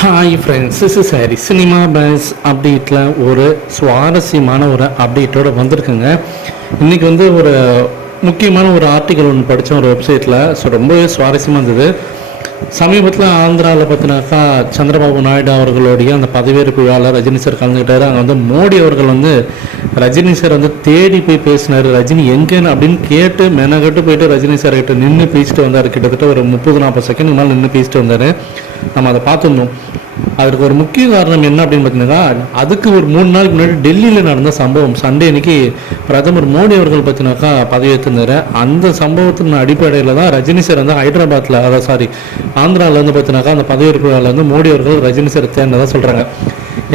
Hi friends is சாரி cinema பேஸ் அப்டேட்டில் ஒரு சுவாரஸ்யமான ஒரு அப்டேட்டோடு வந்திருக்குங்க. இன்றைக்கி வந்து ஒரு முக்கியமான ஒரு ஆர்டிக்கல் ஒன்று படித்தேன் ஒரு வெப்சைட்டில் ஸோ ரொம்பவே சுவாரஸ்யமாக இருந்தது. சமீபத்தில் ஆந்திராவில் பார்த்தினாக்கா சந்திரபாபு நாயுடு அவர்களுடைய அந்த பதவியேற்பு விழாவில் ரஜினி சார் கலந்துக்கிட்டாரு அங்கே வந்து மோடி அவர்கள் வந்து ரஜினி சார் வந்து தேடி போய் பேசினார். ரஜினி எங்கேன்னு அப்படின்னு கேட்டு மெனகட்டு போயிட்டு ரஜினி சார் கிட்ட நின்று பேசிட்டு வந்தார். கிட்டத்தட்ட ஒரு முப்பது நாற்பது செகண்ட் மேலே நின்று பேசிட்டு வந்தார். நம்ம அதை பார்த்துருந்தோம். அதற்கு ஒரு முக்கிய காரணம் என்ன அப்படின்னு பார்த்தீங்கன்னா அதுக்கு ஒரு மூணு நாளுக்கு முன்னாடி டெல்லியில் நடந்த சம்பவம். சண்டே அன்னைக்கு பிரதமர் மோடி அவர்கள் பார்த்தீங்கன்னாக்கா பதவியேற்றிருந்தார். அந்த சம்பவத்தின் அடிப்படையில் தான் ரஜினி சார் வந்து ஹைதராபாத்தில் அதாவது சாரி ஆந்திராவில் வந்து பார்த்தீங்கன்னாக்கா அந்த பதவி இருக்கிறவர்கள் வந்து மோடி அவர்கள் ரஜினி சார் தேர்ந்ததாக சொல்கிறாங்க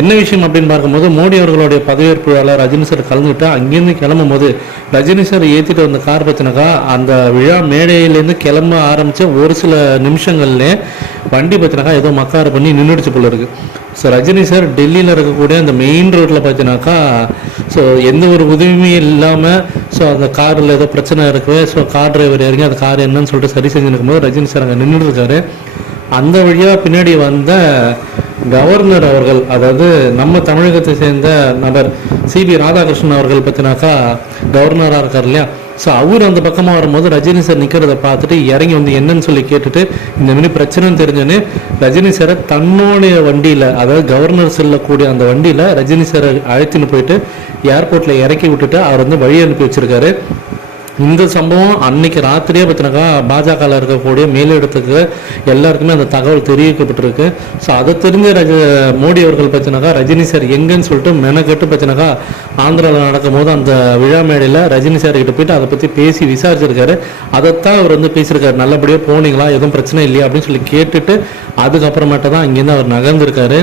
என்ன விஷயம் அப்படின்னு பார்க்கும்போது மோடி அவர்களுடைய பதவியேற்பு விழாவில் ரஜினி சார் கலந்துக்கிட்டு அங்கேருந்து கிளம்பும் போது ரஜினி சார் ஏற்றிட்டு வந்த கார் பிரச்சனைக்கா அந்த விழா மேடையிலேருந்து கிளம்ப ஆரம்பித்த ஒரு சில நிமிஷங்கள்லே வண்டி பிரச்சனைக்கா ஏதோ மக்கார பண்ணி நின்றுடுச்சு போல இருக்கு. ஸோ ரஜினி சார் டெல்லியில் இருக்கக்கூடிய அந்த மெயின் ரோட்டில் பார்த்தினாக்கா ஸோ எந்த ஒரு உதவியுமே இல்லாமல் ஸோ அந்த காரில் ஏதோ பிரச்சனை இருக்குது ஸோ கார் டிரைவர் இறங்கி அந்த கார் என்னன்னு சொல்லிட்டு சரி செஞ்சு இருக்கும்போது ரஜினி சார் அங்கே நின்றுருக்காரு இருக்காரு. அந்த வழியாக பின்னாடி வந்த கவர்னர் அவர்கள் அதாவது நம்ம தமிழகத்தை சேர்ந்த நபர் சிபி ராதாகிருஷ்ணன் அவர்கள் பற்றினாக்கா கவர்னராக இருக்கார் இல்லையா? ஸோ அவர் அந்த பக்கமாக வரும்போது ரஜினி சார் நிற்கிறத பார்த்துட்டு இறங்கி வந்து என்னன்னு சொல்லி கேட்டுட்டு இந்த மாதிரி பிரச்சனைன்னு தெரிஞ்சோன்னே ரஜினி சாரை தன்னுடைய வண்டியில் அதாவது கவர்னர் செல்லக்கூடிய அந்த வண்டியில் ரஜினி சாரை அழைத்துன்னு போயிட்டு ஏர்போர்ட்டில் இறக்கி விட்டுட்டு அவர் வந்து வழி அனுப்பி வச்சுருக்காரு. இந்த சம்பவம் அன்னைக்கு ராத்திரியே பார்த்தினாக்கா பாஜகவில் இருக்கக்கூடிய மேலிடத்துக்கு எல்லாருக்குமே அந்த தகவல் தெரிவிக்கப்பட்டிருக்கு. ஸோ அதை தெரிஞ்ச ரஜ மோடி அவர்கள் பார்த்தினாக்கா ரஜினி சார் எங்கன்னு சொல்லிட்டு மெனக்கெட்டு பார்த்தினாக்கா ஆந்திராவில் நடக்கும் போது அந்த விழா மேடையில் ரஜினி சார் கிட்ட போயிட்டு அதை பற்றி பேசி விசாரிச்சிருக்காரு. அதைத்தான் அவர் வந்து பேசியிருக்காரு. நல்லபடியாக போனீங்களா? எதுவும் பிரச்சனை இல்லையா? அப்படின்னு சொல்லி கேட்டுட்டு அதுக்கப்புறமேட்ட தான் அங்கேருந்து அவர் நகர்ந்திருக்காரு.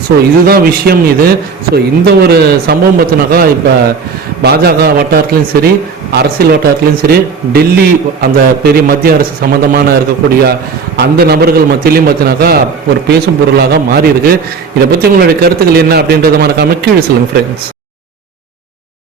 ஸோ இதுதான் விஷயம் இது. ஸோ இந்த ஒரு சம்பவம் பார்த்தினாக்கா இப்போ பாஜக வட்டாரத்துலேயும் சரி அரசியல் வட்டாரத்துலேயும் சரி டெல்லி அந்த பெரிய மத்திய அரசு சம்மந்தமான இருக்கக்கூடிய அந்த நபர்கள் மத்தியிலையும் பார்த்தினாக்கா ஒரு பேசும் பொருளாக மாறி இருக்கு இதை பற்றி உங்களுடைய கருத்துக்கள் என்ன அப்படின்றத மறக்காமல் கீழே சொல்லுங்கள் ஃப்ரெண்ட்ஸ்